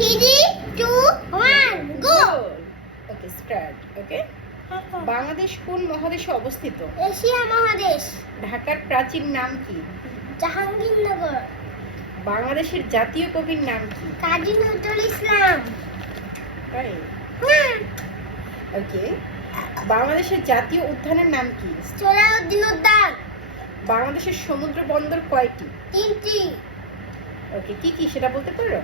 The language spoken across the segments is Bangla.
3, 2, 1, go! Okay start. Okay, Bangladesh কোন মহাদেশে অবস্থিত? এশিয়া মহাদেশ। ঢাকার প্রাচীন নাম কি? জাহাঙ্গীরনগর। বাংলাদেশের জাতীয় কবির নাম কি? কাজী নজরুল ইসলাম। ওকে, বাংলাদেশের জাতীয় উদ্যানের নাম কি? সোহরাওয়ার্দী উদ্যান। বাংলাদেশের সমুদ্র বন্দর কয়টি? 3টি। ওকে, কি কি সেটা বলতে পারো?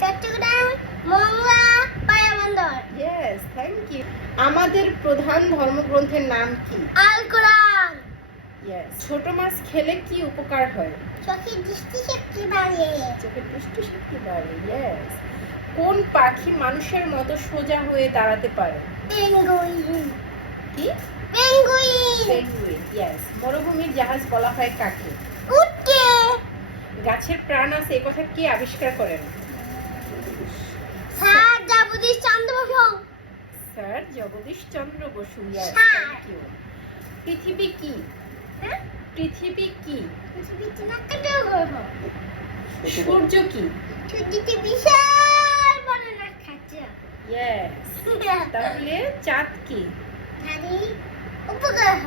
চট্টগ্রাম, মংলা, পায়াবন্দর। Yes, thank you. আমাদের প্রধান ধর্মগ্রন্থের নাম কি? আল কোরআন। ইয়েস। ছোট মাছ খেলে কি উপকার হয়? চোখের দৃষ্টিশক্তি বাড়ে। চোখের দৃষ্টিশক্তি বাড়ে। ইয়েস। কোন পাখি মানুষের মতো সোজা হয়ে দাঁড়াতে পারে? পেঙ্গুইন। কি? পেঙ্গুইন। পেঙ্গুইন। ইয়েস। মরুভূমির জাহাজ বলা হয় কাকে? উটকে। গাছের প্রাণ আছে এই কথা কে আবিষ্কার করেন? Sir Jagadish Chandra Bose. Sir Jagadish Chandra Bose. Yes, হ্যাঁ। Thank you. পৃথিবী কি? হ্যাঁ? পৃথিবী কি? পৃথিবীতে নাট্য গ্রহ। সূর্য কি? সূর্যতে বিশাল বড় নক্ষত্র। ইয়েস। তাহলে চাঁদ কি? ধারি উপগ্রহ।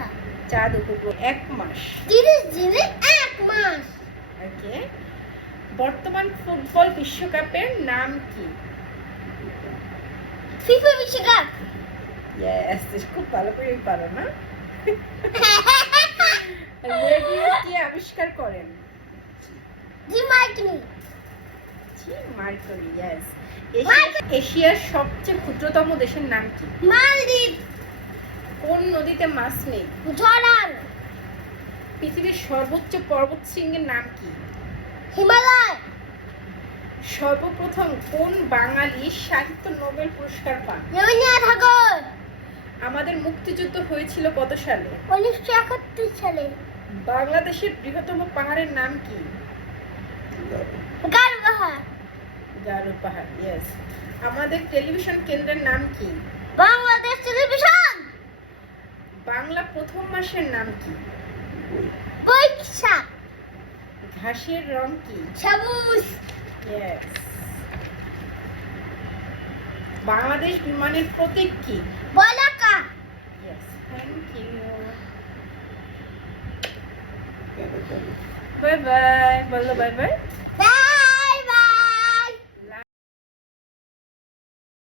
চাঁদ উপগ্রহ। এক মাস। 30 দিনে 1 মাস। ওকে, বর্তমান ফুটবল বিশ্বকাপের নাম কি? ফিফা বিশ্বকাপ। ইয়েস, খুব ভালো করে পারো না? রেডিও কে আবিষ্কার করেন? জি মার্কিনি। মার্কনি। ইয়েস। এশিয়ার সবচেয়ে ক্ষুদ্রতম দেশের নাম কি? মালদ্বীপ। কোন নদীতে মাছ নেই? জর্ডান। পৃথিবীর সর্বোচ্চ পর্বতশৃঙ্গের নাম কি? হিমালয়। সর্বপ্রথম কোন বাঙালি সাহিত্য নোবেল পুরস্কার পান? রবীন্দ্রনাথ ঠাকুর। আমাদের মুক্তিযুদ্ধ হয়েছিল কত সালে? 1971 সালে। বাংলাদেশের বৃহত্তম পাহাড়ের নাম কি? গারো পাহাড়। গারো পাহাড়। ইয়েস। আমাদের টেলিভিশন কেন্দ্রের নাম কি? বাংলাদেশ টেলিভিশন। বাংলা প্রথম মাসের নাম কি? বৈশাখ। ঘাসের রং কি? সবুজ। ইয়েস। বাংলাদেশ বিমানের প্রতীক কি? Balaka. Yes, thank you. Bye bye, বলো বাই বাই।